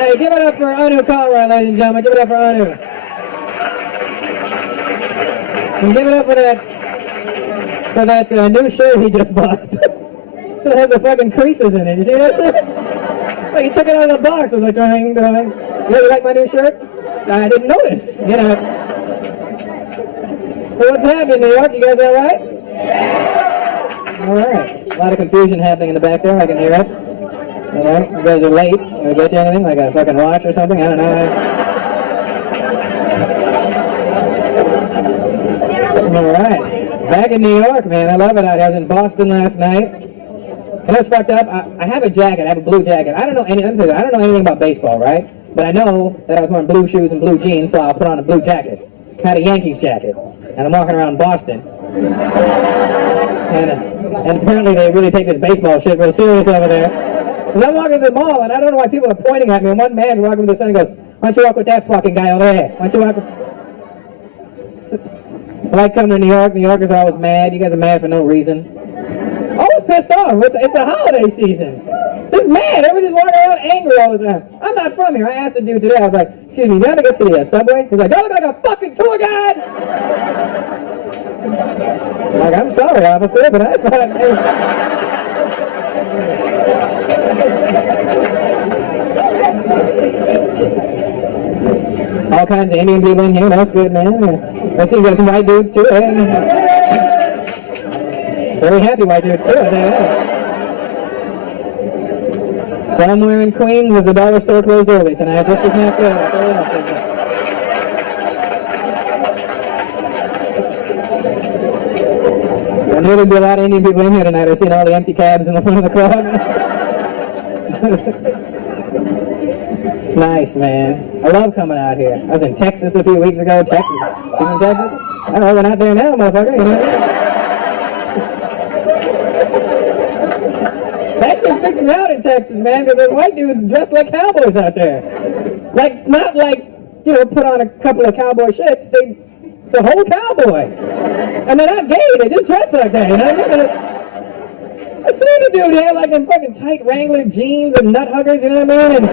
Hey, give it up for Anu Kalra, ladies and gentlemen. Give it up for Anu. And give it up for that new shirt he just bought. Still has the fucking creases in it. You see that shit? Like he took it out of the box. I was like, you like my new shirt? I didn't notice, you know. So what's happening, New York? You guys all right? All right. A lot of confusion happening in the back there. I can hear it. All right. You guys are late. Can I get you anything? Like a fucking watch or something? I don't know. All right. Back in New York, man. I love it out here. I was in Boston last night. And I was fucked up. I have a jacket. I have a blue jacket. I don't know anything about baseball, right? But I know that I was wearing blue shoes and blue jeans, so I'll put on a blue jacket. I had a Yankees jacket. And I'm walking around Boston. And apparently they really take this baseball shit real serious over there. And I'm walking to the mall, and I don't know why people are pointing at me. And one man walking to the sun and goes, "Why don't you walk with that fucking guy over there? Why don't you walk with..." When I come to New York, New Yorkers are always mad. You guys are mad for no reason. Always pissed off. It's the holiday season. Just mad. Everybody's walking around angry all the time. I'm not from here. I asked the dude today. I was like, "Excuse me, you gotta get to the subway?" He's like, "Do I look like a fucking tour guide?" I'm like, "I'm sorry, officer, but I thought..." All kinds of Indian people in here. That's good, man. I see you got some white dudes too. Very happy white dudes too. Somewhere in Queens was a dollar store closed early tonight. This is not good. I knew there'd be a lot of Indian people in here tonight. I've seen all the empty cabs in the front of the crowd. Nice, man. I love coming out here. I was in Texas a few weeks ago. Texas? You in Texas? I don't know, we're not there now, motherfucker. You know? That shit fixing me out in Texas, man, because there's white dudes dressed like cowboys out there. Like, not like, you know, put on a couple of cowboy shits. The whole cowboy. And they're not gay, they just dress like that, you know? I seen a dude here like in fucking tight Wrangler jeans and nut huggers, you know what I mean? And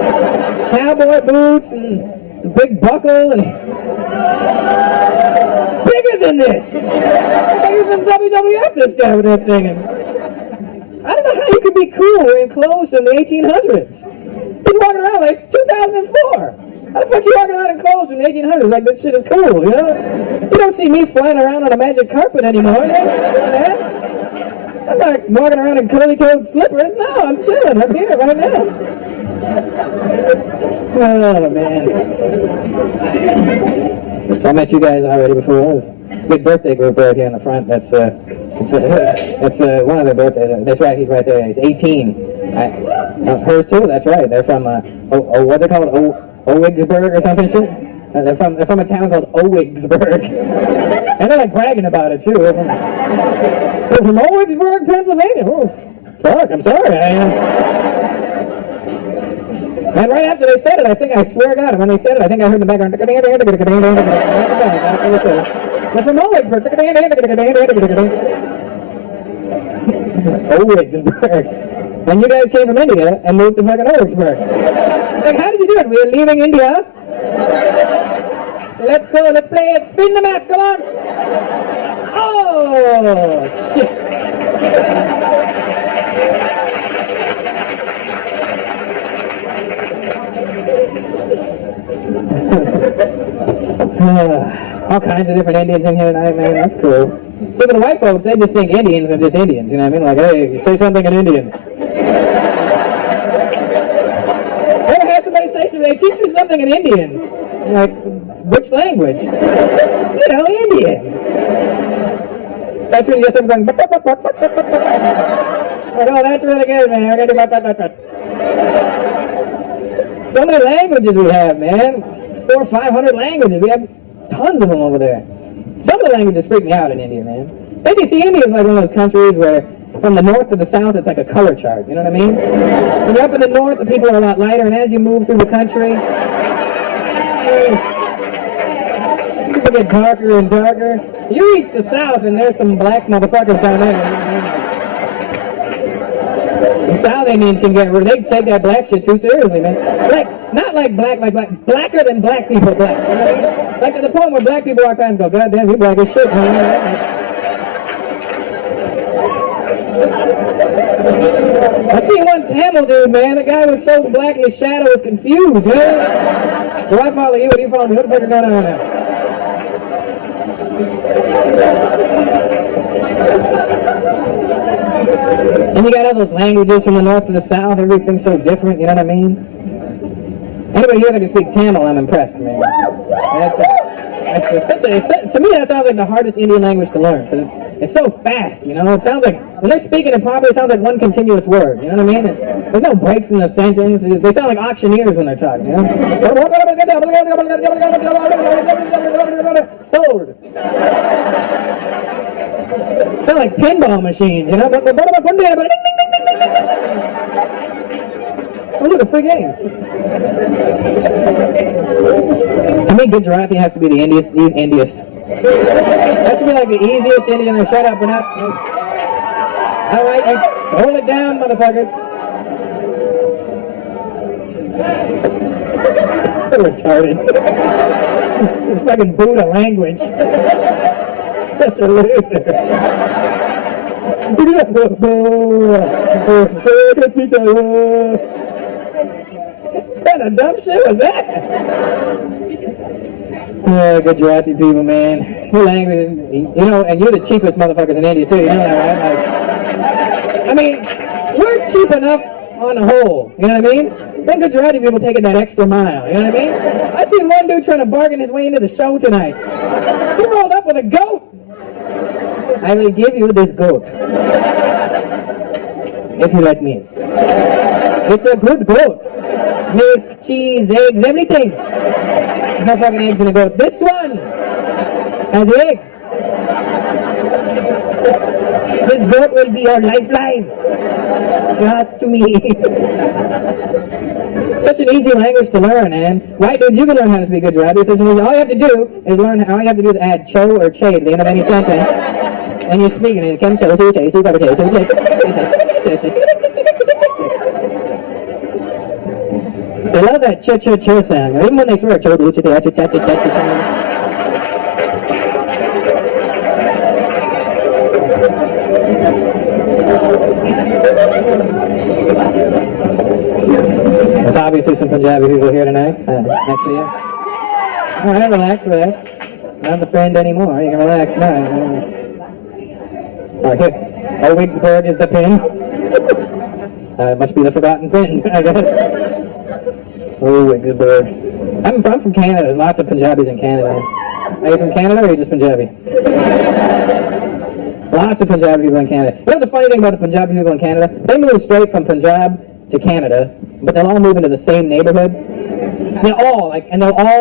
cowboy boots and a big buckle and... Bigger than this! He was in WWF, this guy with that thing. And I don't know how you could be cool wearing clothes from the 1800s. He's walking around like it's 2004. How the fuck you walking around in clothes from the 1800s like this shit is cool, you know? You don't see me flying around on a magic carpet anymore, you know? I'm not walking around in curly-toed slippers. No, I'm chilling up here right now. Oh, man. So I met you guys already before. It was a big birthday group right here in the front. That's one of their birthdays. That's right, he's right there. He's 18. Hers too? That's right. They're from, what's it called? Owigsburg or something shit? They're from a town called Owigsburg. And they're like bragging about it too. They're from Owigsburg, Pennsylvania. Oh, fuck, I'm sorry. And right after they said it, I swear to God, when they said it, I think I heard in the background. They're from Owigsburg. Owigsburg. And you guys came from India and moved to fucking Owigsburg. Like, how did you do it? We are leaving India. Let's go, let's play it. Spin the map, come on. Oh, shit. All kinds of different Indians in here tonight, man. That's cool. So the white folks, they just think Indians are just Indians, you know what I mean? Like, hey, you say something in Indian. Ever have somebody say something, they teach you something in Indian. Like, which language? You know, Indian. That's when you just going, like, oh, that's really good, man. I gotta do that. So many languages we have, man. 400 or 500 languages. We have tons of them over there. Some of the languages freak me out in India, man. And you see, India is like one of those countries where from the north to the south, it's like a color chart. You know what I mean? When you're up in the north, the people are a lot lighter, and as you move through the country, people get darker and darker. You reach the south, and there's some black motherfuckers down there. The South Indians can get, they take that black shit too seriously, man. Like, not like black, blacker than black people black. You know what I mean? Like to the point where black people walk by and go, God damn, you black as shit, man. I seen one Tamil dude, man. The guy was so black his shadow was confused, you know? Do I follow you? What do you follow me? What the fuck is going on now? And you got all those languages from the north to the south. Everything's so different, you know what I mean? Anybody here that can speak Tamil, I'm impressed, man. To me, that sounds like the hardest Indian language to learn, because it's so fast, you know? It sounds like, when they're speaking it properly, it sounds like one continuous word, you know what I mean? There's no breaks in the sentence. They sound like auctioneers when they're talking, you know? Sold. Sound like pinball machines, you know? Oh, look, a free game. To me, Gujarati has to be the easiest. Has to be like the easiest Indian. Shut up, we're not. All right, hold it down, motherfuckers. So retarded. It's fucking Buddha language. Such a loser. What kind of dumb shit was that? Oh, Gujarati people, man. Your language, you know, and you're the cheapest motherfuckers in India, too. You know that, right? Like, I mean, we're cheap enough on the whole. You know what I mean? Then Gujarati people taking that extra mile. You know what I mean? I seen one dude trying to bargain his way into the show tonight. He rolled up with a goat. I will give you this goat. If you let me. It's a good goat. Milk, cheese, eggs, everything. There's no fucking eggs in a goat. This one has eggs. This goat will be your lifeline. Trust to me. Such an easy language to learn, man. White dudes, you can learn how to speak Gujarati. All you have to do is add cho or che at the end of any sentence, and you're speaking it. They love that cha-cha-cha sound. Even when they swear, cha-cha-cha-cha-cha-cha-cha. There's obviously some Punjabi people here tonight. Next to you. All right, relax. Not the friend anymore. You can relax now. All right, here. Owigsburg is the pin. It must be the forgotten pin, I guess. Owigsburg. I'm from Canada. There's lots of Punjabis in Canada. Are you from Canada or are you just Punjabi? Lots of Punjabi people in Canada. You know the funny thing about the Punjabi people in Canada? They move straight from Punjab to Canada, but they'll all move into the same neighborhood. They'll all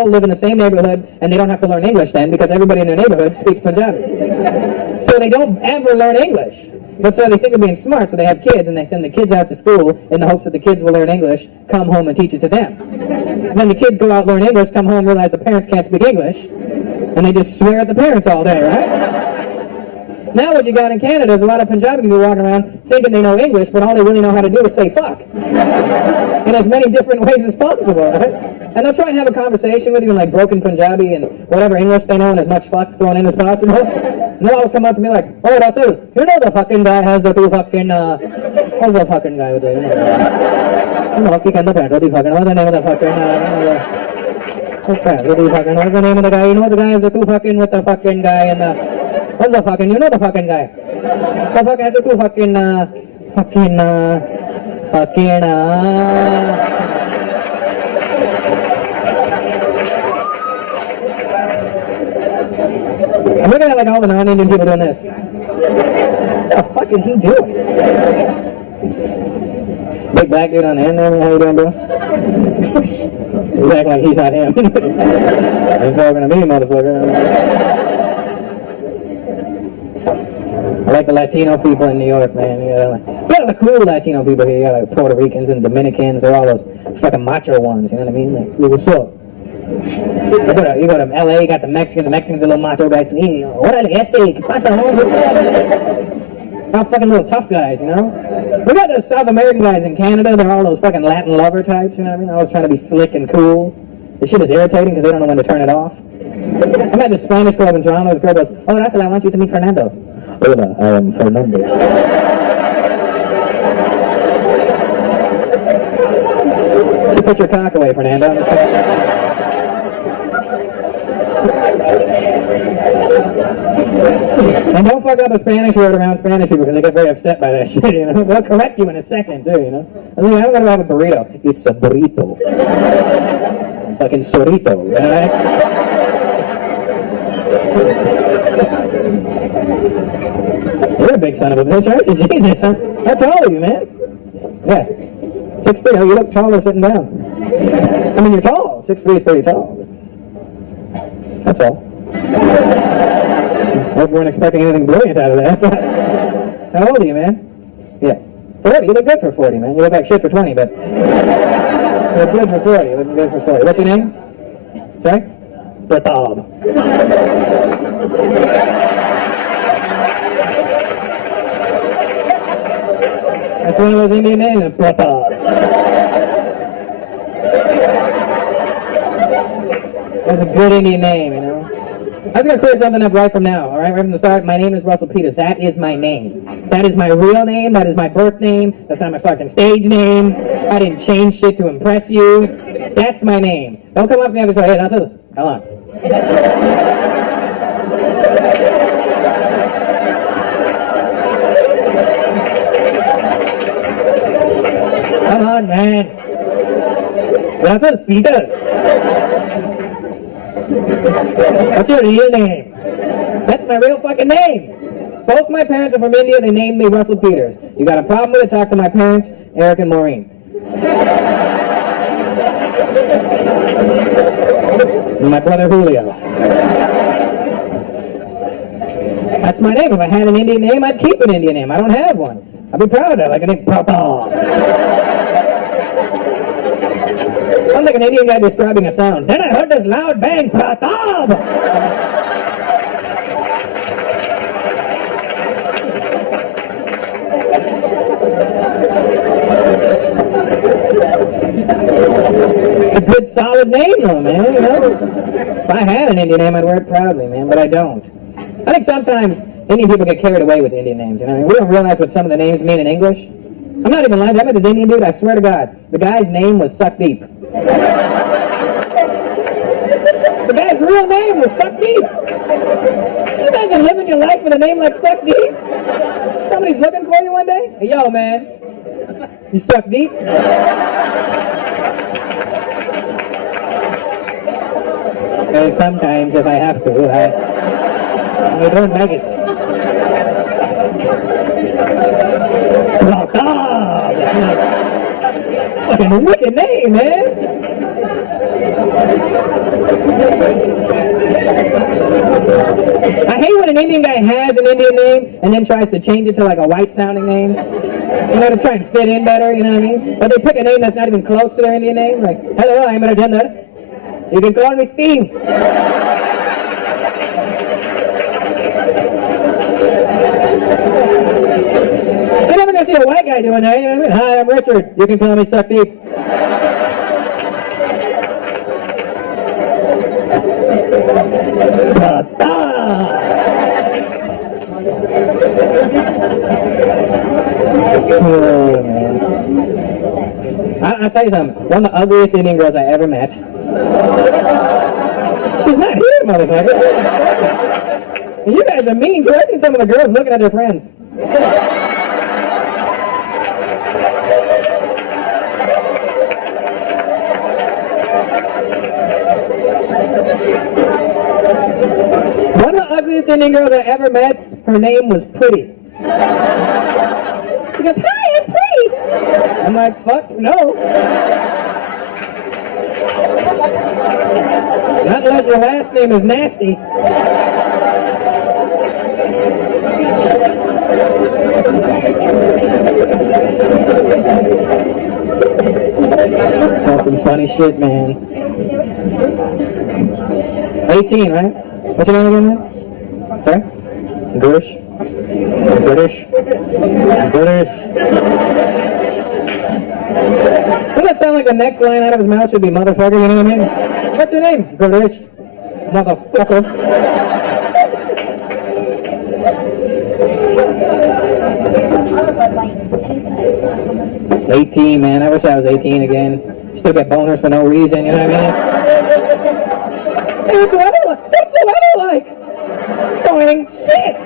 live in the same neighborhood, and they don't have to learn English then, because everybody in their neighborhood speaks Punjabi. So they don't ever learn English. But so they think of being smart, so they have kids, and they send the kids out to school in the hopes that the kids will learn English, come home and teach it to them. And then the kids go out, learn English, come home, realize the parents can't speak English, and they just swear at the parents all day, right? Now what you got in Canada is a lot of Punjabi people walking around thinking they know English, but all they really know how to do is say fuck. In as many different ways as possible, right? And they'll try and have a conversation with you in like broken Punjabi and whatever English they know and as much fuck thrown in as possible. And they'll always come up to me like, oh, that's it. You know the fucking guy has the two fucking, what's the fucking guy with the, hockey can the pant, what's the fucking, what's the name of the fucking, what's the name of the guy? You know the guy has the two fucking with the fucking guy and the, what's the fucking, you know the fucking guy? The fucking has the two fucking, I'm looking at like all the non-Indian people doing this. fuck is he doing? Big black dude on the end there, man. How you doing, bro? He's acting like he's not him. He's talking to me, motherfucker. I like the Latino people in New York, man. You got the cool Latino people here. You got like Puerto Ricans and Dominicans. They're all those fucking macho ones. You know what I mean? Like, hey, what's up? You go to LA, you got the Mexicans. The Mexicans are little macho guys. Órale, ¿qué pasa? All fucking little tough guys, you know? We got those South American guys in Canada. They're all those fucking Latin lover types, you know what I mean? Always trying to be slick and cool. This shit is irritating because they don't know when to turn it off. I'm at this Spanish club in Toronto. This girl goes, oh, Rachel, I want you to meet Fernando. Hola, I am Fernando. You put your cock away, Fernando. And don't fuck up a Spanish word around Spanish people because they get very upset by that shit, you know? They'll correct you in a second, too, you know? I mean, I'm gonna have a burrito. It's a burrito. Fucking sorrito, alright? You're a big son of a bitch, aren't you? Jesus, how tall are you, man? Yeah. 6'3". Oh, you look taller sitting down. I mean, you're tall. 6'3" is pretty tall. That's all. Hope you weren't expecting anything brilliant out of that. How old are you, man? Yeah. 40. You look good for 40, man. You look like shit for 20, but... You look good for 40. You look good for 40. What's your name? Sorry? Pratap. That's one of those Indian names, Pratap. That's a good Indian name, you know? I was going to clear something up right from now, all right? Right from the start, my name is Russell Peters. That is my name. That is my real name. That is my birth name. That's not my fucking stage name. I didn't change shit to impress you. That's my name. Don't come up to me and say, hey, Russell, come on. Come on, man. Russell Peters. What's your real name? That's my real fucking name. Both my parents are from India. They named me Russell Peters. You got a problem with it? Talk to my parents, Eric and Maureen. And my brother Julio. That's my name. If I had an Indian name, I'd keep an Indian name. I don't have one. I'd be proud of it, like a name Pratap. Sounds like an Indian guy describing a sound. Then I heard this loud bang, Pratap! It's a good, solid name, though, man, you know? If I had an Indian name, I'd wear it proudly, man, but I don't. I think sometimes Indian people get carried away with Indian names, you know? I mean, we don't realize what some of the names mean in English. I'm not even lying. I met this Indian dude, I swear to God. The guy's name was Suck Deep. The guy's real name was Suck Deep. You imagine living your life with a name like Suck Deep? Somebody's looking for you one day? Hey, yo, man. You suck deep? And sometimes, if I have to, I don't make it. Fucking wicked name, man. I hate when an Indian guy has an Indian name and then tries to change it to like a white sounding name. You know, to try and fit in better, you know what I mean? But they pick a name that's not even close to their Indian name. Like, hello, I'm a gender. You can call me Steve. You're never gonna see a white guy doing that, you know what I mean? Hi, I'm Richard. You can call me Suck Deep. Oh, man. I'll tell you something. One of the ugliest Indian girls I ever met. She's not here, motherfucker. You guys are mean. I've seen some of the girls looking at their friends. One of the ugliest Indian girls I ever met, her name was Pretty. goes, hi, it's free. I'm like, fuck, no. Not unless your last name is Nasty. That's some funny shit, man. 18, right? What's your name again, man? Sorry? British? British? British? Doesn't that sound like the next line out of his mouth should be motherfucker, you know what I mean? What's your name? British? Motherfucker. 18, man. I wish I was 18 again. Still get boners for no reason, you know what I mean? Hey, what's the weather like? What's the weather like? Going shit!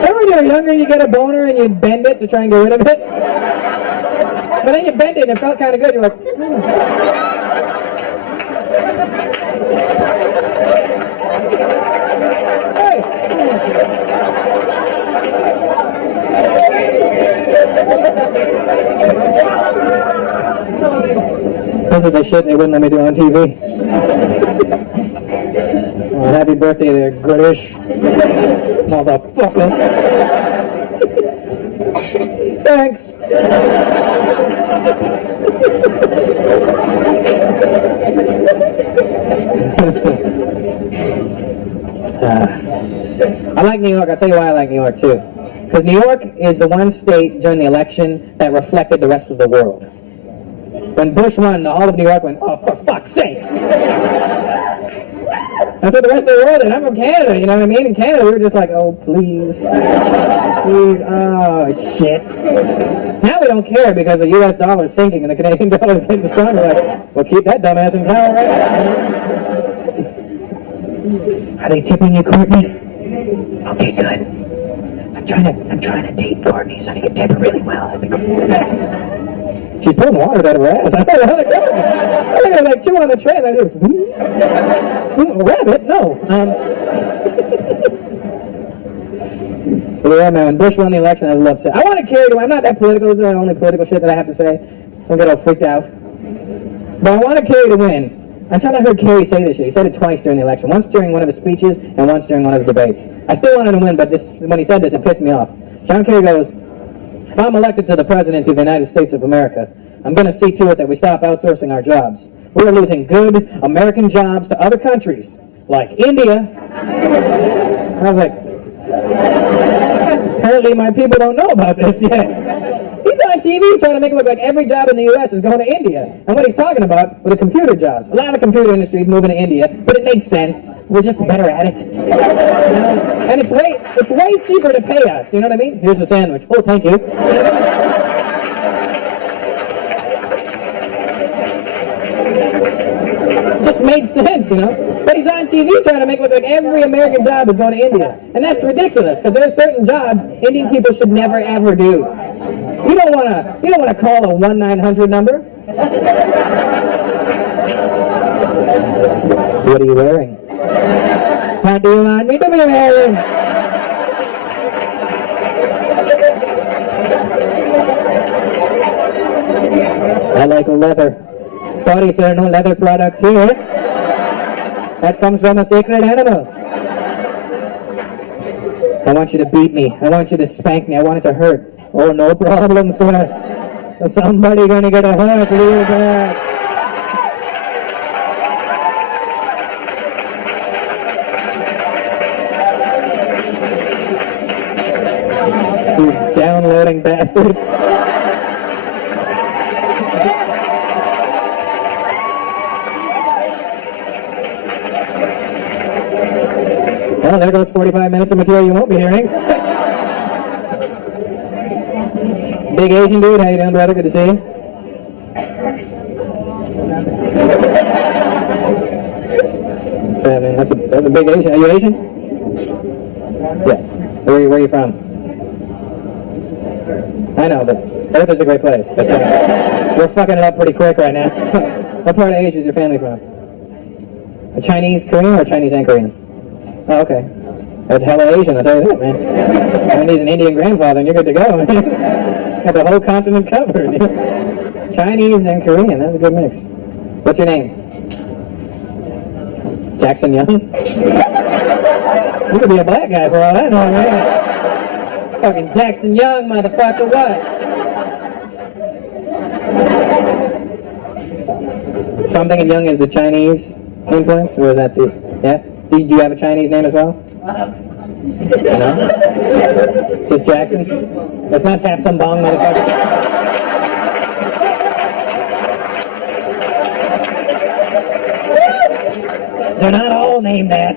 Remember when you were younger, you get a boner and you bend it to try and get rid of it? But then you bent it and it felt kind of good. You're like, This is the shit they wouldn't let me do on TV. Oh, happy birthday there, British motherfucker. Thanks. I like New York. I'll tell you why I like New York too. Because New York is the one state during the election that reflected the rest of the world. When Bush won, all of New York went, oh, for fuck's sakes. That's what the rest of the world did. I'm from Canada, you know what I mean? In Canada, we were just like, oh, please. Please, oh, shit. Now we don't care because the U.S. dollar is sinking and the Canadian dollar is getting stronger. Like, well, keep that dumbass in power, right? Are they tipping you, Courtney? Okay, good. I'm trying to date Courtney so I can tip her really well. That'd be cool. She's pulling waters out of her ass. I don't know how to go. I think I was like chewing on the tray and I was like, rabbit? No. But yeah, man, when Bush won the election, I loved it. I want to carry to, I'm not that political. This is the only political shit that I have to say. Don't get all freaked out. But I want to Kerry to win. Until I heard Kerry say this shit. He said it twice during the election. Once during one of his speeches and once during one of his debates. I still wanted to win, but when he said this, it pissed me off. John Kerry goes, if I'm elected to the presidency of the United States of America, I'm going to see to it that we stop outsourcing our jobs. We're losing good American jobs to other countries, like India. I was like, apparently my people don't know about this yet. He's on TV trying to make it look like every job in the U.S. is going to India. And what he's talking about were the computer jobs. A lot of the computer industry is moving to India, but it makes sense. We're just better at it. You know? And it's way cheaper to pay us. You know what I mean? Here's a sandwich. Oh, thank you. Just made sense, you know? But he's on TV trying to make it look like every American job is going to India. And that's ridiculous, because there are certain jobs Indian people should never, ever do. You don't want to call a 1-900 number. What are you wearing? What do you want me to be wearing? I like leather. Sorry, sir, no leather products here. That comes from a sacred animal. I want you to beat me. I want you to spank me. I want it to hurt. Oh, no problem, sir. Somebody gonna get a hurt real bad. You downloading bastards. Well, there goes 45 minutes of material you won't be hearing. Big Asian dude, how you doing, brother? Good to see you. That's a big Asian. Are you Asian? Yes. Where are you from? I know, but Earth is a great place. But we're fucking it up pretty quick right now. What part of Asia is your family from? A Chinese Korean or Chinese and Korean? Oh, okay. That's hella Asian, I'll tell you that, man. I need an Indian grandfather and you're good to go, man. Got the whole continent covered. Chinese and Korean, that's a good mix. What's your name? Jackson Young? You could be a black guy for all I know, man. Fucking Jackson Young, motherfucker, what? So I'm thinking Young is the Chinese influence, or is that the, yeah? Do you have a Chinese name as well? No? Just Jackson? Let's not tap some bong, motherfucker. They're not all named that.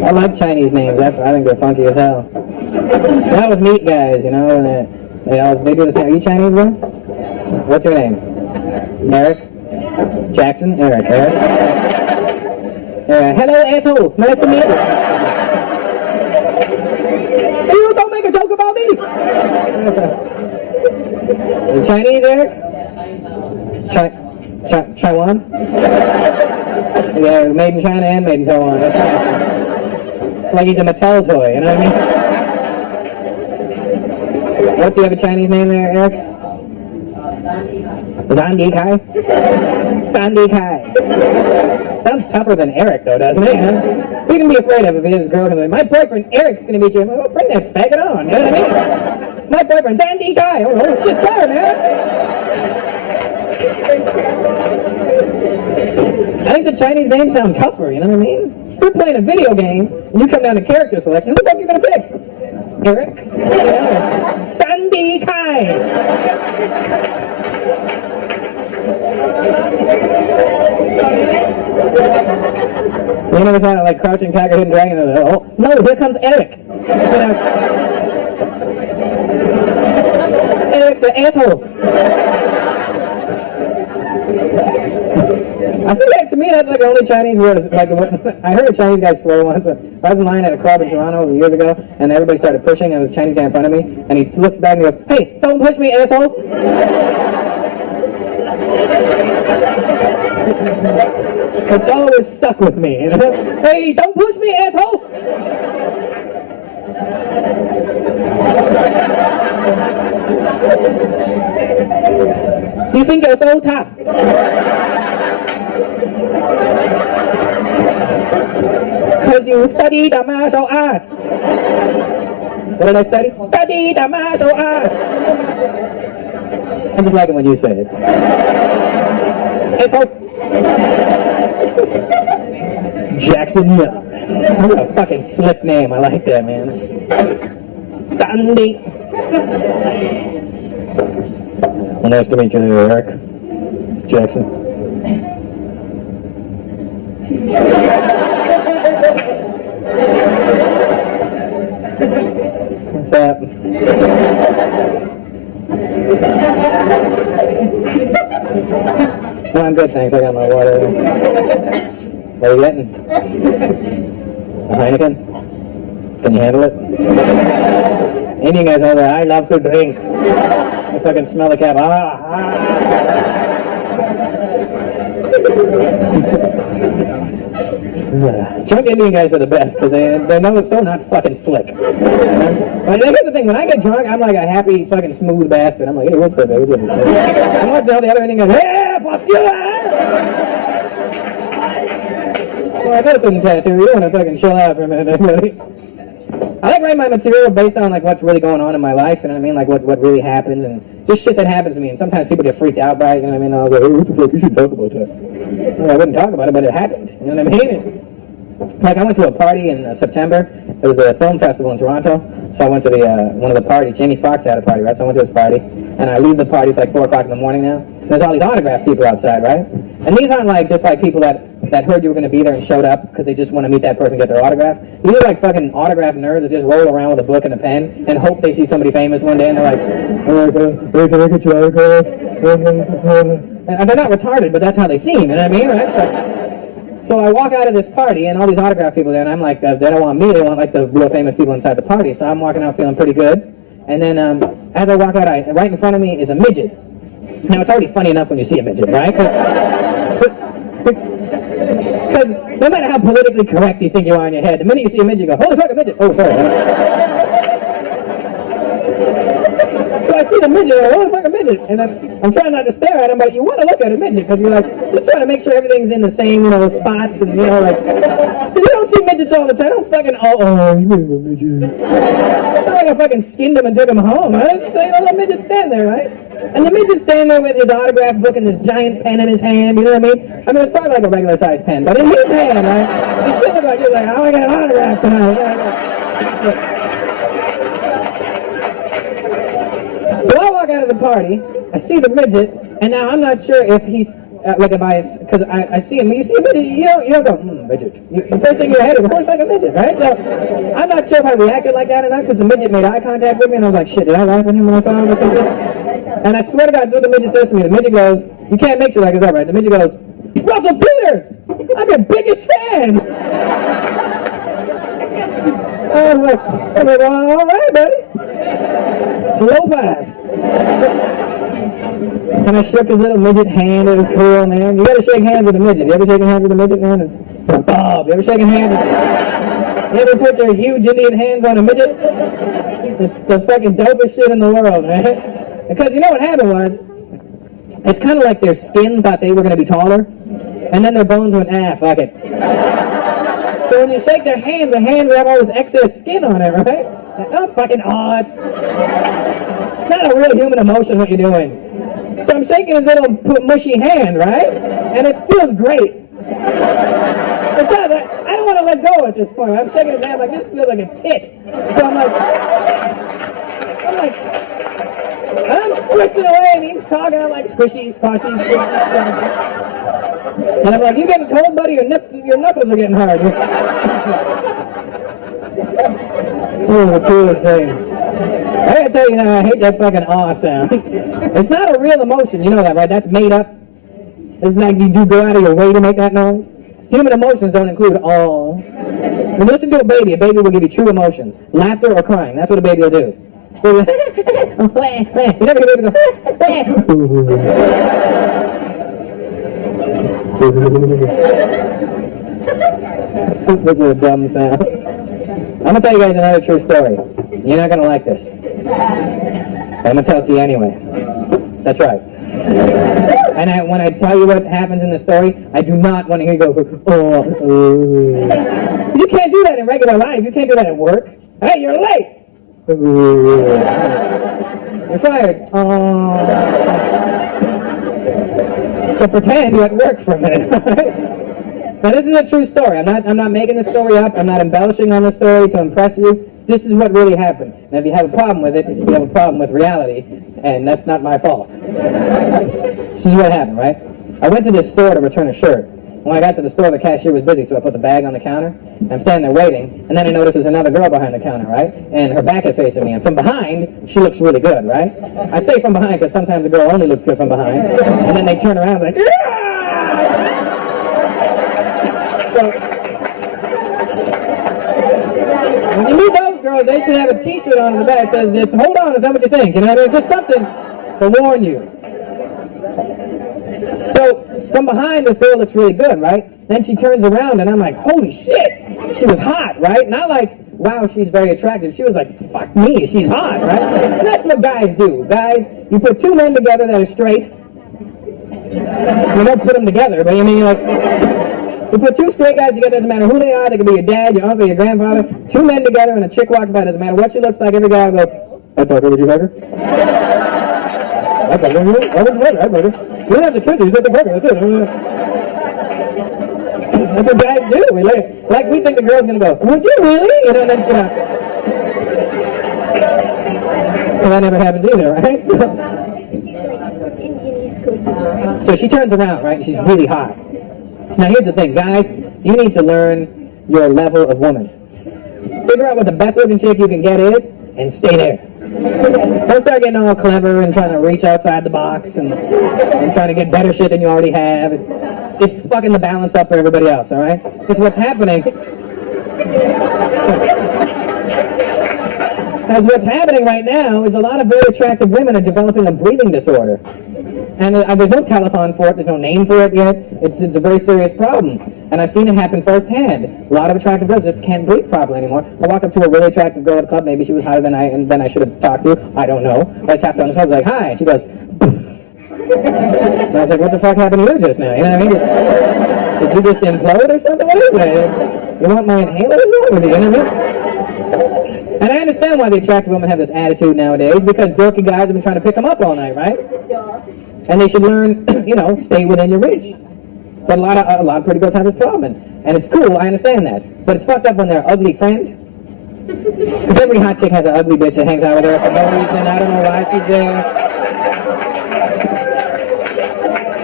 I like Chinese names. I think they're funky as hell. That was Meat Guys, you know, and they do the same. Are you Chinese, bro? What's your name? Eric? Jackson? Eric. Hello, asshole. Nice to meet you. You don't make a joke about me. You Chinese, Eric? Taiwan? Yeah, made in China and made in Taiwan. That's like he's a Mattel toy, you know what I mean? What, do you have a Chinese name there, Eric? Zandi Kai? Zandi Kai. Sounds tougher than Eric, though, doesn't it? Huh? So you can be afraid of it if his girl comes like, my boyfriend Eric's gonna meet you. I'm like, well, bring that faggot on, you know what I mean? My boyfriend Zandi Kai. Oh, shit, tell her, man. I think the Chinese names sound tougher, you know what I mean? You're playing a video game, and you come down to character selection, who the fuck are you gonna pick? Eric? Sandy Kai! You never saw it like Crouching Tiger, Hidden Dragon? Oh, no, here comes Eric! Eric's an asshole! I think that, to me, that's like the only Chinese word. Like, I heard a Chinese guy swear once. I was in line at a club in Toronto years ago, and everybody started pushing, and there was a Chinese guy in front of me, and he looks back and he goes, hey, don't push me, asshole! It's always stuck with me, you know? Hey, don't push me, asshole! You think you're so tough? Because you study the martial arts. What did I study? Study the martial arts. I just like it when you say it. Hey, folks. Jackson Young. What a fucking slick name. I like that, man. Sandy. Well, nice to meet you, Eric. Jackson. What's that? No, I'm good, thanks. I got my water. What are you getting? A Heineken? Can you handle it? Indian guys over there, I love to drink. I fucking smell the cap. Drunk Indian guys are the best because they know it's so not fucking slick. But here's the thing, when I get drunk, I'm like a happy fucking smooth bastard. I'm like, hey, what's good, baby? I'm watching all the other Indian guys, hey, fuck you, Well, I got some tattoo. You want to fucking chill out for a minute, everybody. I like writing my material based on like what's really going on in my life, you know what I mean? Like what really happens and just shit that happens to me. And sometimes people get freaked out by it, you know what I mean? I'll go, hey, what the fuck, you should talk about that. Well, I wouldn't talk about it, but it happened, you know what I mean? Like I went to a party in September. It was a film festival in Toronto. So I went to the one of the parties. Jamie Foxx had a party, right? So I went to his party. And I leave the party, it's like 4 o'clock in the morning now. And there's all these autograph people outside, right? And these aren't like just like people that heard you were going to be there and showed up because they just want to meet that person and get their autograph. These are like fucking autograph nerds that just roll around with a book and a pen and hope they see somebody famous one day and they're like, hey, can I get your autograph? And they're not retarded, but that's how they seem, you know what I mean, right? So I walk out of this party and all these autograph people there, and I'm like, they don't want me, they want like the real famous people inside the party. So I'm walking out feeling pretty good. And then as I walk out, right in front of me is a midget. Now, it's already funny enough when you see a midget, right? Because no matter how politically correct you think you are in your head, the minute you see a midget, you go, holy fuck, a midget! Oh, sorry. So I see the midget, I'm like, holy fuck, a midget! And I'm trying not to stare at him, but you want to look at a midget, because you're like, just trying to make sure everything's in the same, spots, and, like, you don't see midgets all the time. Don't fucking, you a midget. It's not like I fucking skinned him and took him home. I just, let the midget stand there, right? And the midget standing there with his autograph book and this giant pen in his hand, you know what I mean? I mean, it's probably like a regular sized pen, but in his hand, right? He still look like, you're like, oh, I got an autograph tonight. So I walk out of the party, I see the midget, and now I'm not sure if he's, because I see him, you see a midget, you don't go, midget. The first thing in your head is, holy fuck, a midget, right? So I'm not sure if I reacted like that or not, because the midget made eye contact with me, and I was like, shit, did I laugh at him when I saw him or something? And I swear to God, that's what the midget says to me. The midget goes, you can't make shit like this up, right? The midget goes, Russell Peters! I'm your biggest fan! I was like, all right, buddy. Low five. And I shook his little midget hand. It was cool, man. You gotta shake hands with a midget. You ever shaking hands with a midget, man? You ever shaking hands with... You ever put your huge Indian hands on a midget? It's the fucking dopest shit in the world, man. Because you know what happened was, it's kind of like their skin thought they were going to be taller, and then their bones went, fuck it. So when you shake their hand would have all this excess skin on it, right? Oh, fucking odd. It's not a real human emotion what you're doing. So I'm shaking his little mushy hand, right? And it feels great. It's not, I don't want to let go at this point. I'm shaking his hand like, this feels like a tit. So I'm squishing away, and he's talking, I'm like, squishy, squashy, and I'm like, you getting cold, buddy? Your knuckles are getting hard. Oh, the coolest thing. I gotta tell you now, I hate that fucking aw sound. It's not a real emotion, you know that, right? That's made up. It's like you do go out of your way to make that noise. Human emotions don't include awe. When you listen to a baby will give you true emotions. Laughter or crying, that's what a baby will do. You never hear a baby go, This is a dumb sound. I'm going to tell you guys another true story. You're not going to like this. I'm going to tell it to you anyway. That's right. And when I tell you what happens in the story, I do not want to hear you go, You can't do that in regular life. You can't do that at work. Hey, you're late. You're fired. So pretend you're at work for a minute. Now this is a true story. I'm not making the story up. I'm not embellishing on the story to impress you. This is what really happened. Now if you have a problem with it, you have a problem with reality, and that's not my fault. This is what happened, right? I went to this store to return a shirt. When I got to the store, the cashier was busy, so I put the bag on the counter. I'm standing there waiting, and then I notice there's another girl behind the counter, right? And her back is facing me, and from behind, she looks really good, right? I say from behind because sometimes the girl only looks good from behind, and then they turn around like, So, when you meet those girls, they should have a t-shirt on in the back that says, it's, hold on, is that what you think? You know what I mean? Just something to warn you. So, from behind, this girl looks really good, right? Then she turns around, and I'm like, holy shit! She was hot, right? Not like, wow, she's very attractive. She was like, fuck me, she's hot, right? And that's what guys do. Guys, you put two men together that are straight. You don't put them together, but I mean, like, you put two straight guys together, doesn't matter who they are, they could be your dad, your uncle, your grandfather. Two men together, and a chick walks by, doesn't matter what she looks like, every guy will go, I thought, would you hug her? I thought, I would hug her. You don't have to kiss her, you just have to hug her, that's it. That's what guys do. We we think the girl's gonna go, would you really? You know, and then, well, that never happens either, right? So she turns around, right? She's really hot. Now here's the thing, guys, you need to learn your level of woman. Figure out what the best looking chick you can get is, and stay there. Don't start getting all clever and trying to reach outside the box and trying to get better shit than you already have. It's fucking the balance up for everybody else, alright? Because what's happening right now is a lot of very attractive women are developing a breathing disorder. And there's no telethon for it, there's no name for it yet. It's a very serious problem. And I've seen it happen firsthand. A lot of attractive girls just can't breathe properly anymore. I walked up to a really attractive girl at a club, maybe she was hotter than I should have talked to, I don't know. But I tapped her on the shoulder, I was like, hi, and she goes, and I was like, what the fuck happened to you just now? You know what I mean? Did you just implode or something? What is it? You want my inhaler? What's wrong with you? You know what I mean? And I understand why the attractive women have this attitude nowadays, because dorky guys have been trying to pick them up all night, right? And they should learn, stay within your reach. But a lot of pretty girls have this problem, and it's cool, I understand that. But it's fucked up when they're an ugly friend. Because every hot chick has an ugly bitch that hangs out with her for no reason. I don't know why she's there.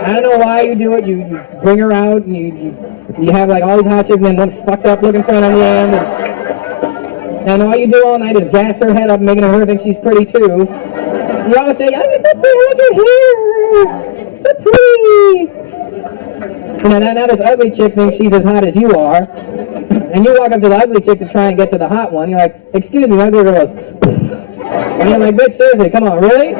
I don't know why you do it. You bring her out, and you have like all these hot chicks, and then one fucked up looking friend on the end. And all you do all night is gas her head up, making her think she's pretty too. You always say, "I like your hair, so pretty." Now this ugly chick thinks she's as hot as you are, and you walk up to the ugly chick to try and get to the hot one. You're like, "Excuse me," ugly girl goes, and you're like, "Bitch, seriously, come on, really?"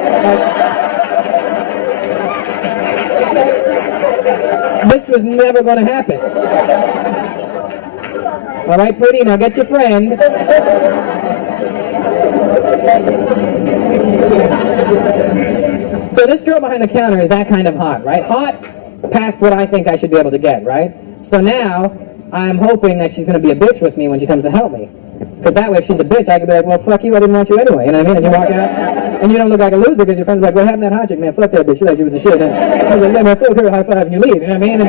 This was never going to happen. All right, pretty, now get your friend. So this girl behind the counter is that kind of hot, right? Hot past what I think I should be able to get, right? So now I'm hoping that she's going to be a bitch with me when she comes to help me. Because that way, if she's a bitch, I could be like, well, fuck you, I didn't want you anyway. You know what I mean? And you walk out, and you don't look like a loser because your friend's like, what happened to that hot chick? Man, fuck that bitch. She thought she was a shit. And I was like, yeah, man, fuck her, high five, and you leave. You know what I mean?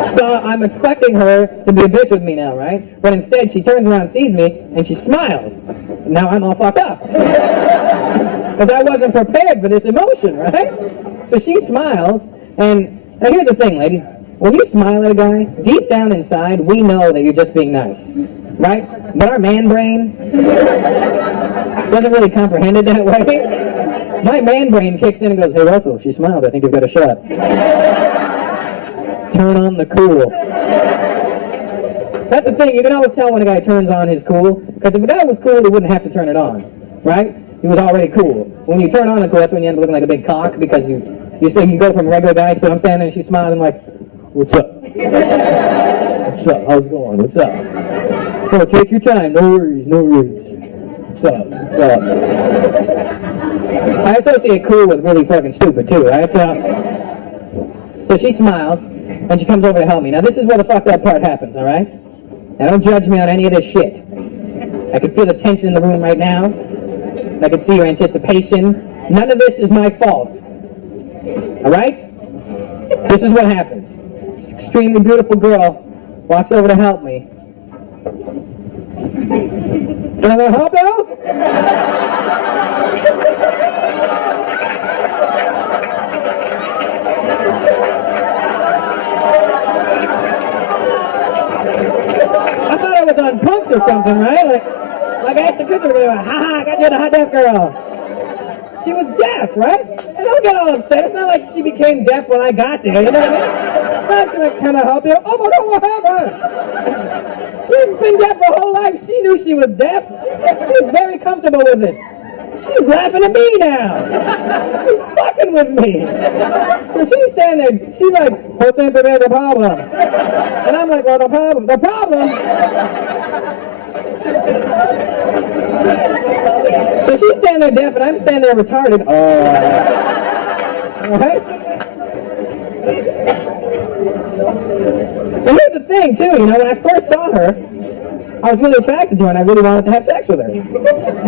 And so I'm expecting her to be a bitch with me now, right? But instead, she turns around and sees me, and she smiles. Now I'm all fucked up. Because I wasn't prepared for this emotion, right? So she smiles, and now here's the thing, ladies. When you smile at a guy, deep down inside, we know that you're just being nice, right? But our man brain doesn't really comprehend it that way. My man brain kicks in and goes, hey, Russell, she smiled. I think you've got a shot. Turn on the cool. That's the thing. You can always tell when a guy turns on his cool. Because if a guy was cool, he wouldn't have to turn it on, right? He was already cool. When you turn on the cool, that's when you end up looking like a big cock because you go from a regular guy, so I'm standing there and she's smiling like, what's up? What's up? How's it going? What's up? So take your time. No worries. What's up? I associate cool with really fucking stupid too, right? So she smiles and she comes over to help me. Now this is where the fucked up part happens, all right? Now don't judge me on any of this shit. I can feel the tension in the room right now. I can see your anticipation. None of this is my fault. All right? This is what happens. This extremely beautiful girl walks over to help me. Can I help you? I thought I was on punked or something, right? Like I asked the picture, ha ha, I got you the hot deaf girl. She was deaf, right? And don't get all upset. It's not like she became deaf when I got there, you know what I mean? It's not like, can I help you? Oh my God, what happened? She's been deaf her whole life. She knew she was deaf. She's very comfortable with it. She's laughing at me now. She's fucking with me. So she's standing there, she's like, what's the problem? And I'm like, well, the problem? So she's standing there deaf and I'm standing there retarded. Alright? And here's the thing too, when I first saw her, I was really attracted to her and I really wanted to have sex with her.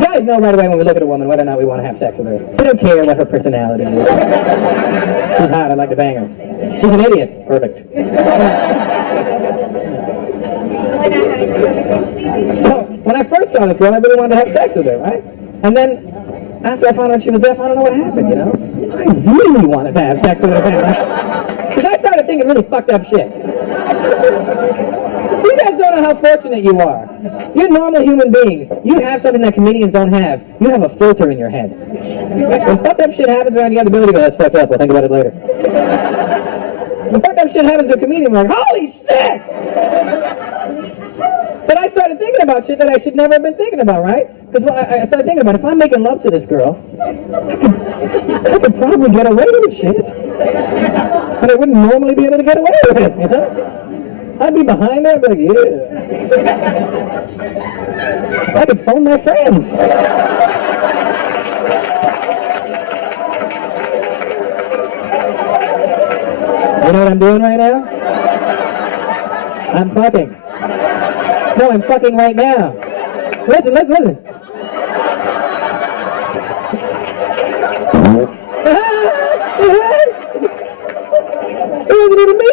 Guys know right away when we look at a woman whether or not we want to have sex with her. We don't care what her personality is. She's hot, I'd like to bang her. She's an idiot. Perfect. So, when I first saw this girl, I really wanted to have sex with her, right? And then, after I found out she was deaf, I don't know what happened, I really wanted to have sex with her. Because I started thinking really fucked up shit. So you guys don't know how fortunate you are. You're normal human beings. You have something that comedians don't have. You have a filter in your head. When fucked up shit happens around, you have the ability to go, that's fucked up, we'll think about it later. When fucked up shit happens to a comedian, we're like, holy shit! But I started thinking about shit that I should never have been thinking about, right? Because I started thinking about, if I'm making love to this girl, I could probably get away with shit. But I wouldn't normally be able to get away with it, you know? I'd be behind her, I'd be like, yeah. I could phone my friends. You know what I'm doing right now? I'm fucking. No, I'm fucking right now. Listen. It wasn't even me.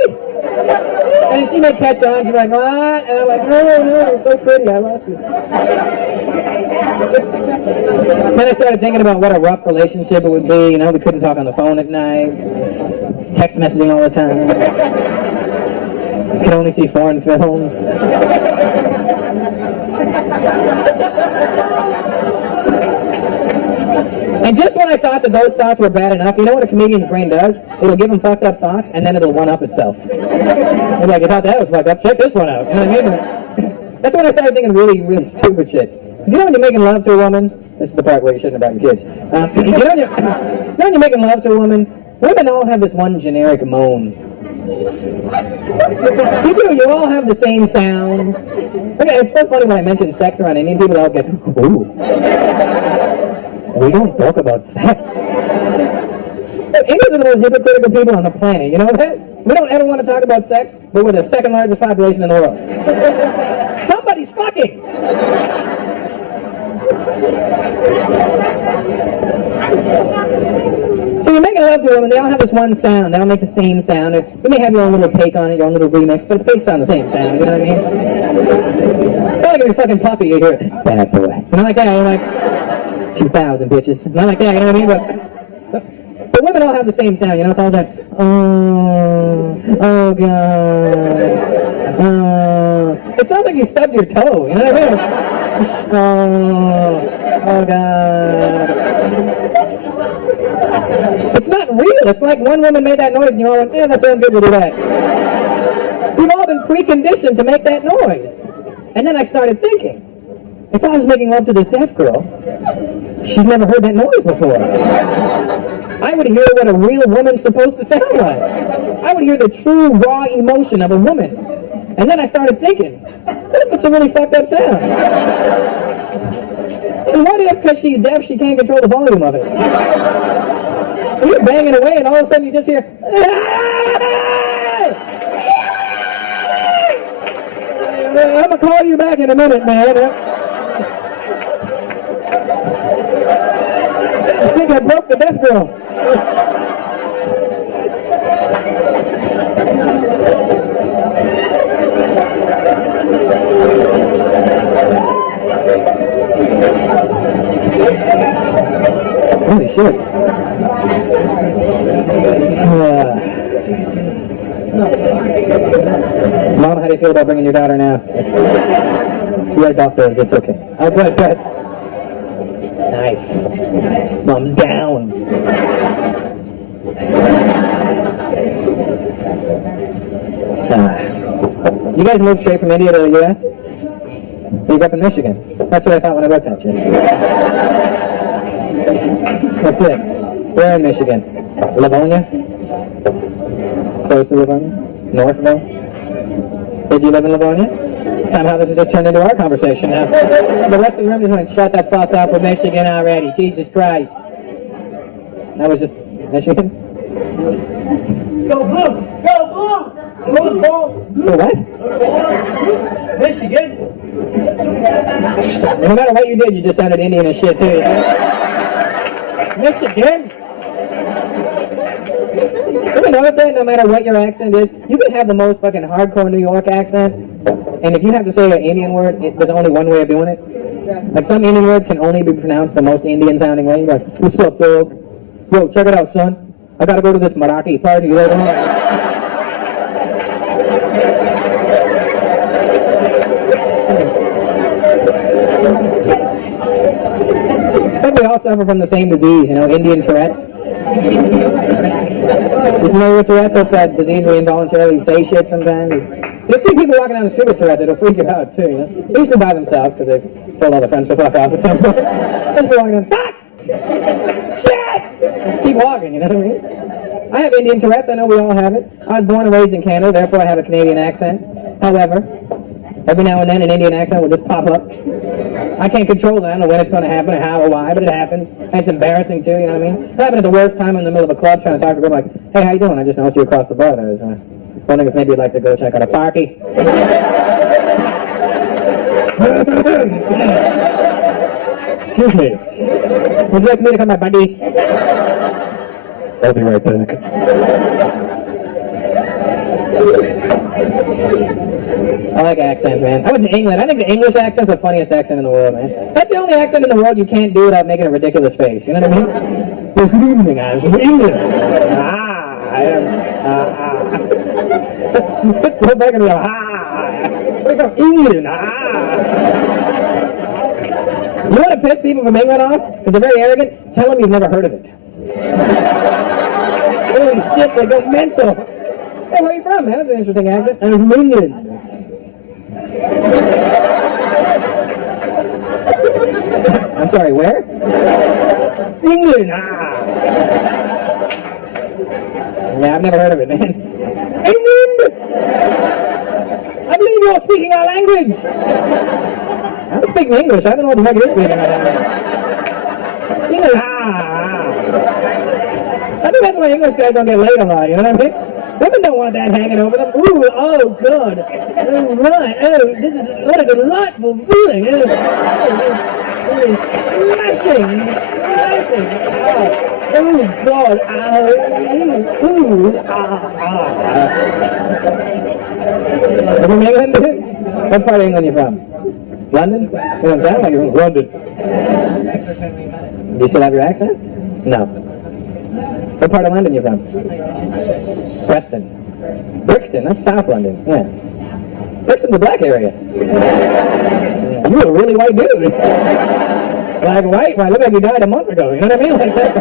And she may catch on, she's like, what? And I'm like, no, it's so pretty, I lost you. Then I started thinking about what a rough relationship it would be, you know, we couldn't talk on the phone at night, text messaging all the time, could only see foreign films. And just when I thought that those thoughts were bad enough, you know what a comedian's brain does? It'll give him fucked up thoughts, and then it'll one-up itself. It's like, you thought that was fucked up, check this one out. You know what I mean? That's when I started thinking really, really stupid shit. You know when you're making love to a woman? This is the part where you shouldn't have brought your kids. You know when you're making love to a woman? Women all have this one generic moan. You all have the same sound. Okay, it's so funny when I mention sex around Indian people, they all get, ooh. We don't talk about sex. Indians are the most hypocritical people on the planet, you know that? We don't ever want to talk about sex, but we're the second largest population in the world. Somebody's fucking! So you're making love to a woman, they all have this one sound, they all make the same sound. You may have your own little take on it, your own little remix, but it's based on the same sound, you know what I mean? It's not like when you're fucking puppy, you hear it, bad boy. You know, like that, you're like, 2,000 bitches. Not like that, you know what I mean? But women all have the same sound, you know? It's all like, oh God. It sounds like you stubbed your toe, you know what I mean? Oh God. It's not real. It's like one woman made that noise and you're all like, yeah, that sounds good, we'll do that. We've all been preconditioned to make that noise. And then I started thinking, if I was making love to this deaf girl, she's never heard that noise before. I would hear what a real woman's supposed to sound like. I would hear the true, raw emotion of a woman. And then I started thinking, what if it's a really fucked up sound? And what if, because she's deaf, she can't control the volume of it? And you're banging away and all of a sudden you just hear, I'm going to call you back in a minute, man. I think I broke the deaf girl. Holy shit. Mom, how do you feel about bringing your daughter now? You are doctors, it's okay. Oh, good. Nice. Mom's down. You guys moved straight from India to the U.S.? You grew up in Michigan. That's what I thought when I looked at you. That's it. Where in Michigan? Livonia? Close to Livonia? Northville? Did you live in Livonia? Somehow this has just turned into our conversation now. The rest of the room just went, shut the fuck up with Michigan already. Jesus Christ. That was just Michigan? Go blue! Go blue! Blue ball! Go what? Michigan! No matter what you did, you just sounded Indian as shit too. Michigan? You know what that? No matter what your accent is, you can have the most fucking hardcore New York accent, and if you have to say an Indian word, there's only one way of doing it. Like some Indian words can only be pronounced the most Indian sounding way. You're like, what's up, dog? Yo, check it out, son. I gotta go to this Marathi party later on. But we all suffer from the same disease, you know, Indian Tourette's. You know what Tourette's? That's that disease where you involuntarily say shit sometimes. You'll see people walking down the street with Tourette's, it'll freak you out too, you know. They usually by themselves because they've told all their friends to fuck off at some point. Just walking in, fuck! Shit! Just keep walking, you know what I mean? I have Indian Tourette's, I know we all have it. I was born and raised in Canada, therefore I have a Canadian accent. However, every now and then an Indian accent will just pop up. I can't control it. I don't know when it's going to happen or how or why, but it happens. And it's embarrassing too, you know what I mean? It happened at the worst time in the middle of a club trying to talk to a girl like, hey, how you doing? I just noticed you across the bar. I was wondering if maybe you'd like to go check out a party. Excuse me. Would you like me to come, my buddies? I'll be right back. I like accents, man. I went to England. I think the English accent's the funniest accent in the world, man. That's the only accent in the world you can't do without making a ridiculous face. You know what I mean? Yes, good evening, I'm from England. Go back and go, we're from England. You want to piss people from England off? Because they're very arrogant? Tell them you've never heard of it. Holy shit, they go mental. Hey, where are you from, man? That's an interesting accent. I'm from England. I'm sorry, where? England. Yeah, I've never heard of it, man. England! I believe you're speaking our language. I'm speaking English. I don't know what the heck you're speaking. England. I think that's why English guys don't get laid a lot, you know what I mean? Women don't want that hanging over them. Ooh, oh, God. Oh, right. Oh, this is what a delightful feeling. It is smashing. Oh, God. Are you from England? What part of England are you from? London? You don't sound like you're from London. Do you still have your accent? No. What part of London are you from? Preston. Brixton, that's South London, yeah. Brixton's the black area. Yeah. You were a really white dude. Like white, I look like you died a month ago, you know what I mean? Like that.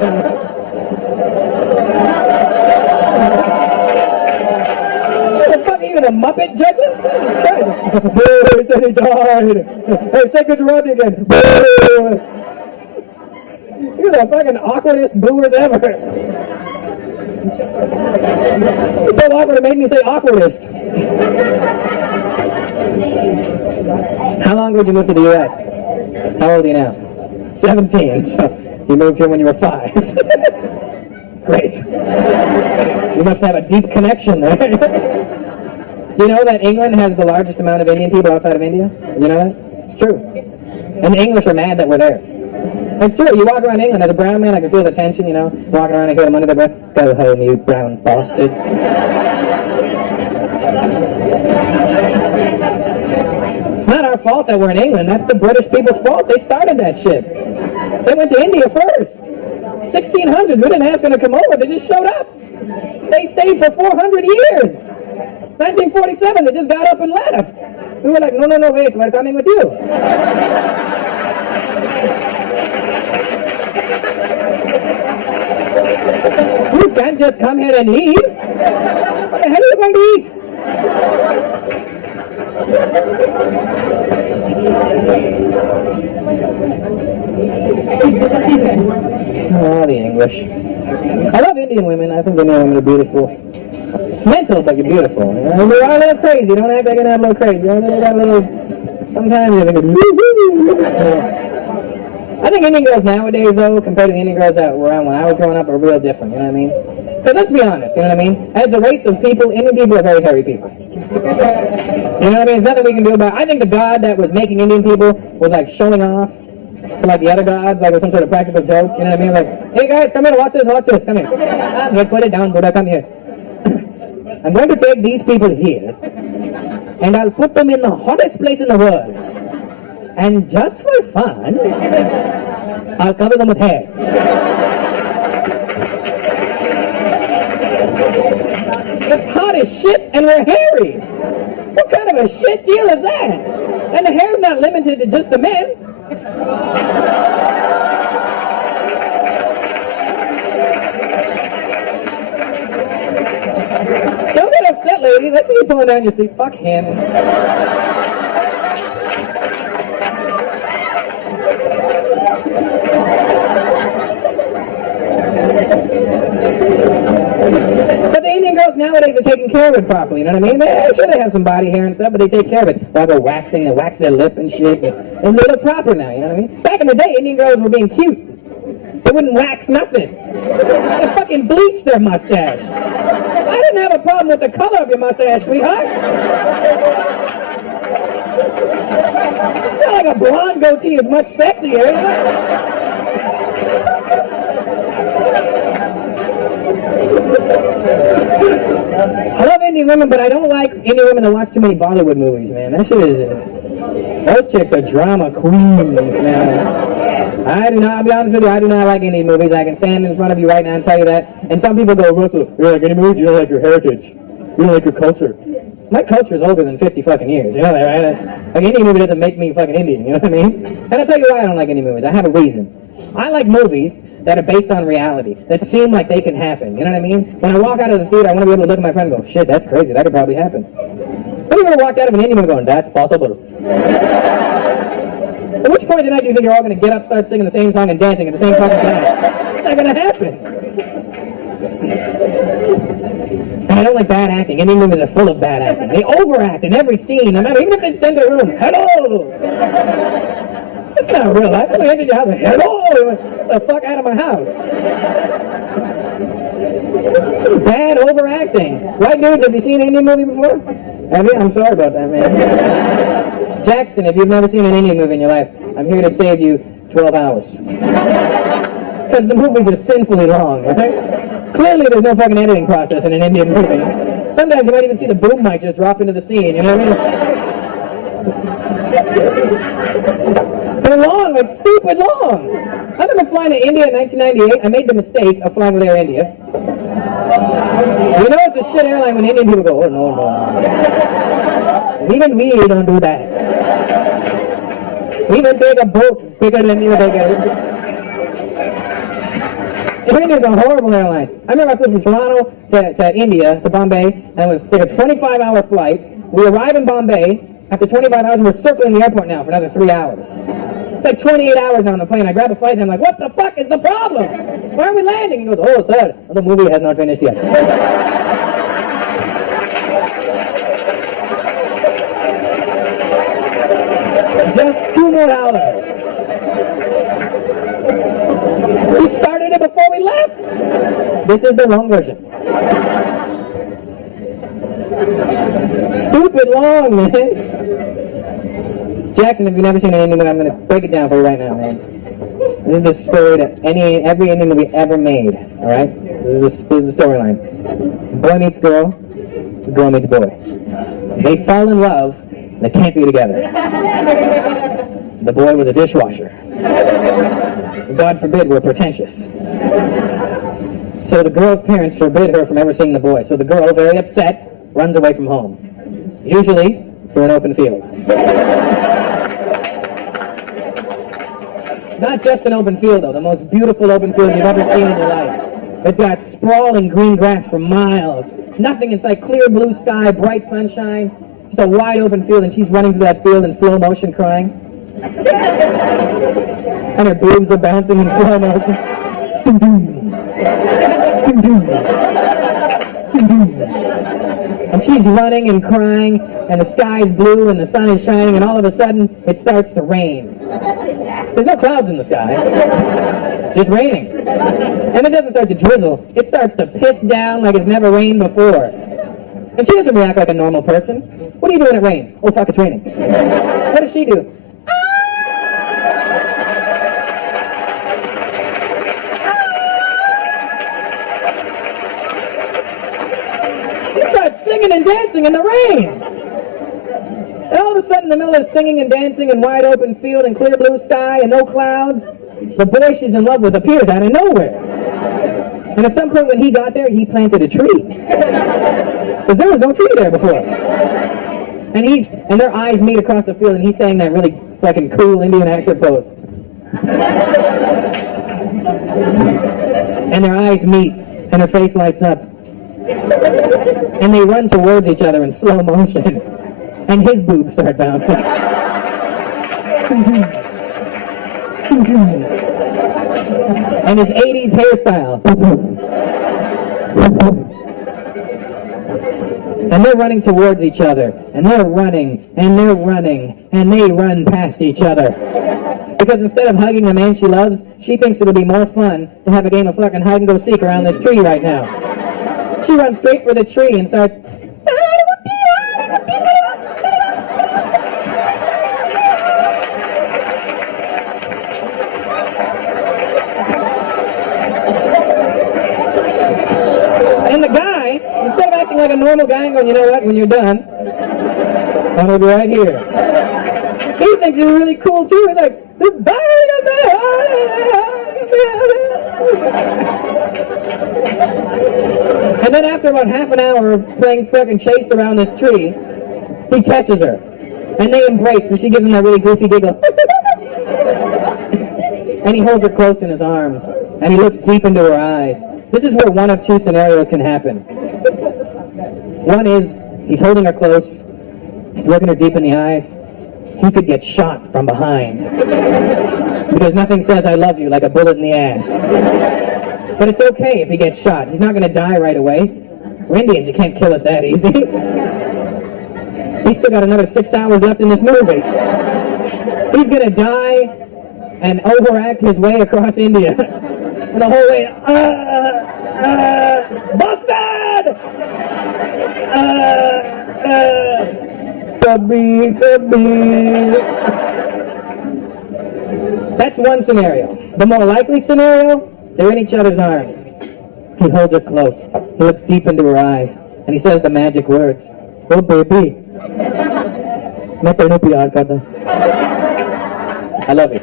What the fuck, even a Muppet judges? Boo, he said he died. Hey, say good to Rodney again. Boo. You're the fucking awkwardest booers ever. It's so awkward it made me say awkwardest. How long ago did you move to the U.S.? How old are you now? 17. So you moved here when you were 5. Great. You must have a deep connection there. Do you know that England has the largest amount of Indian people outside of India? You know that? It's true. And the English are mad that we're there. It's true. You walk around England as a brown man, I can feel the tension, you know. Walking around, I hear them under their breath. Go home, you brown bastards. It's not our fault that we're in England. That's the British people's fault. They started that shit. They went to India first. 1600s. We didn't ask them to come over. They just showed up. They stayed for 400 years. 1947, they just got up and left. We were like, no, wait, we're coming with you. You can't just come here and eat. What the hell are you going to eat? Oh, the English. I love Indian women. I think Indian women are beautiful. Mental, but you're beautiful. You know? They're all a little crazy. Don't act like you're not a little crazy. You know, they got a little... Sometimes you're thinking... I think Indian girls nowadays, though, compared to the Indian girls that were around when I was growing up, are real different, you know what I mean? But let's be honest, you know what I mean? As a race of people, Indian people are very hairy people. You know what I mean? There's nothing we can do about it. I think the god that was making Indian people was like showing off to like the other gods, like with some sort of practical joke, you know what I mean? Like, hey guys, come here, watch this, come here. Here, put it down, Buddha, come here. I'm going to take these people here, and I'll put them in the hottest place in the world. And just for fun, I'll cover them with hair. It's hot as shit and we're hairy. What kind of a shit deal is that? And the hair's not limited to just the men. Don't get upset, lady. Let's see you pulling down your sleeves. Fuck him. nowadays are taking care of it properly, you know what I mean? Sure, they have some body hair and stuff, but they take care of it. They'll go waxing, they wax their lip and shit, and they look proper now, you know what I mean? Back in the day, Indian girls were being cute. They wouldn't wax nothing. They fucking bleached their mustache. I didn't have a problem with the color of your mustache, sweetheart. It's not like a blonde goatee is much sexier, you know? I love Indian women, but I don't like Indian women that watch too many Bollywood movies, man. That shit is... those chicks are drama queens, man. I do not, I'll be honest with you, I do not like Indian movies. I can stand in front of you right now and tell you that. And some people go, Russell, you don't like Indian movies? You don't like your heritage. You don't like your culture. My culture is older than 50 fucking years, you know that, right? Like, Indian movie doesn't make me fucking Indian, you know what I mean? And I'll tell you why I don't like Indian movies. I have a reason. I like movies that are based on reality, that seem like they can happen, you know what I mean? When I walk out of the theater, I want to be able to look at my friend and go, shit, that's crazy, that could probably happen. Have you ever walked out of an Indian movie going, that's possible? At which point tonight do you think you're all going to get up, start singing the same song and dancing at the same fucking time? It's not going to happen. And I don't like bad acting. Indian movies are full of bad acting. They overact in every scene, no matter, even if they stand in their room, hello! That's not real. I just entered your house, hello! Get the fuck out of my house. Bad overacting. White dudes, have you seen an Indian movie before? Have you? I'm sorry about that, man. Jackson, if you've never seen an Indian movie in your life, I'm here to save you 12 hours. Because the movies are sinfully long, right? Clearly there's no fucking editing process in an Indian movie. Sometimes you might even see the boom mic just drop into the scene, you know what I mean? They're long, like stupid long. I remember flying to India in 1998. I made the mistake of flying with Air India. You know it's a shit airline when Indian people go, oh no, no. Even we don't do that. We will take a boat bigger than you take a... Air India is a horrible airline. I remember I flew from Toronto to India, to Bombay, and it was like a 25-hour flight. We arrive in Bombay. After 25 hours, we're circling the airport now for another 3 hours. It's like 28 hours now on the plane. I grab the flight and I'm like, what the fuck is the problem? Why are we landing? He goes, oh, sir, the movie has not finished yet. Just 2 more hours. We started it before we left. This is the wrong version. Stupid long, man. Jackson, if you've never seen an Indian movie, I'm going to break it down for you right now, man. This is the story that every Indian movie ever made, alright? This is the storyline. Boy meets girl, girl meets boy. They fall in love, they can't be together. The boy was a dishwasher. God forbid we're pretentious. So the girl's parents forbid her from ever seeing the boy. So the girl, very upset, runs away from home. Usually for an open field. Not just an open field, though. The most beautiful open field you've ever seen in your life. It's got sprawling green grass for miles. Nothing in sight. Clear blue sky, bright sunshine. Just a wide open field, and she's running through that field in slow motion crying. And her boobs are bouncing in slow motion. And she's running and crying, and the sky's blue, and the sun is shining, and all of a sudden, it starts to rain. There's no clouds in the sky. It's just raining. And it doesn't start to drizzle. It starts to piss down like it's never rained before. And she doesn't react like a normal person. What do you do when it rains? Oh, fuck, it's raining. What does she do? Singing and dancing in the rain. And all of a sudden, in the middle of singing and dancing in wide open field and clear blue sky and no clouds, the boy she's in love with appears out of nowhere. And at some point when he got there, he planted a tree. Because there was no tree there before. And their eyes meet across the field, and he's saying that really fucking cool Indian actor pose. And their eyes meet, and her face lights up. And they run towards each other in slow motion. And his boobs start bouncing. And his 80s hairstyle. And they're running towards each other. And they're running, and they're running, and they run past each other. Because instead of hugging the man she loves, she thinks it'll be more fun to have a game of fucking hide and go seek around this tree right now. She runs straight for the tree and starts... And the guy, instead of acting like a normal guy and going, you know what, when you're done, I'm going to be right here. He thinks he's really cool too. He's like, and then after about half an hour of playing fucking chase around this tree, he catches her. And they embrace, and she gives him that really goofy giggle. And he holds her close in his arms, and he looks deep into her eyes. This is where one of two scenarios can happen. One is, he's holding her close, he's looking her deep in the eyes. He could get shot from behind. Because nothing says I love you like a bullet in the ass. But it's okay if he gets shot. He's not going to die right away. We're Indians, you can't kill us that easy. He's still got another 6 hours left in this movie. He's going to die and overact his way across India. And the whole way, Bastard! That's one scenario. The more likely scenario, they're in each other's arms. He holds her close. He looks deep into her eyes. And he says the magic words. Oh, baby. I love you.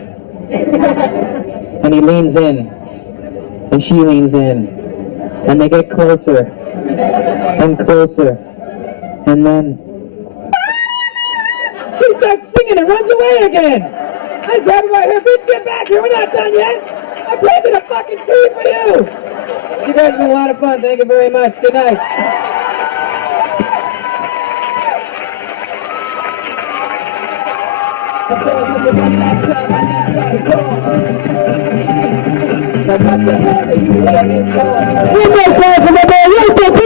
And he leans in. And she leans in. And they get closer. And closer. And then... she starts singing and runs away again. I grab her by her, bitch, get back here. We're not done yet. I planted a fucking tree for you. You guys have been a lot of fun. Thank you very much. Good night. One more time for my boy, Rachel P.